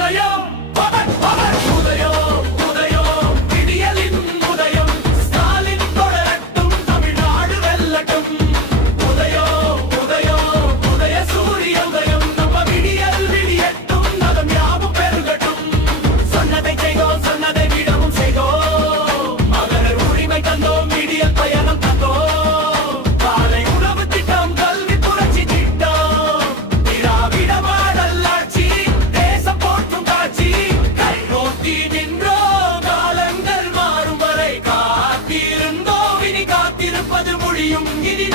உதயம் power power உதயம் உதயம் விடியலின் உதயம் ஸ்டாலின் தொடரட்டும் தமிழ்நாடு வெல்லட்டும் உதயம் உதயம் உதய சூரிய உதயம் நம்ம விடியல் விடியட்டும் நலம் யாவும் பெருகட்டும் சொன்னதை செய்தோம் சொன்னதை விடவும் செய்தோம் மகளிர் உரிமை தந்தோம் விடியல் பயணம் தந்தோம் காலை உணவு திட்டம் கல்வி புரட்சி திட்டம் திராவிட மாடல் ஆட்சி தேசம் போற்றும் காட்சி கை நோக்கி நின்றோம் காலங்கள் மாறும் வரை காத்திருந்தோம் இனி காத்திருப்பது முடியும் இனி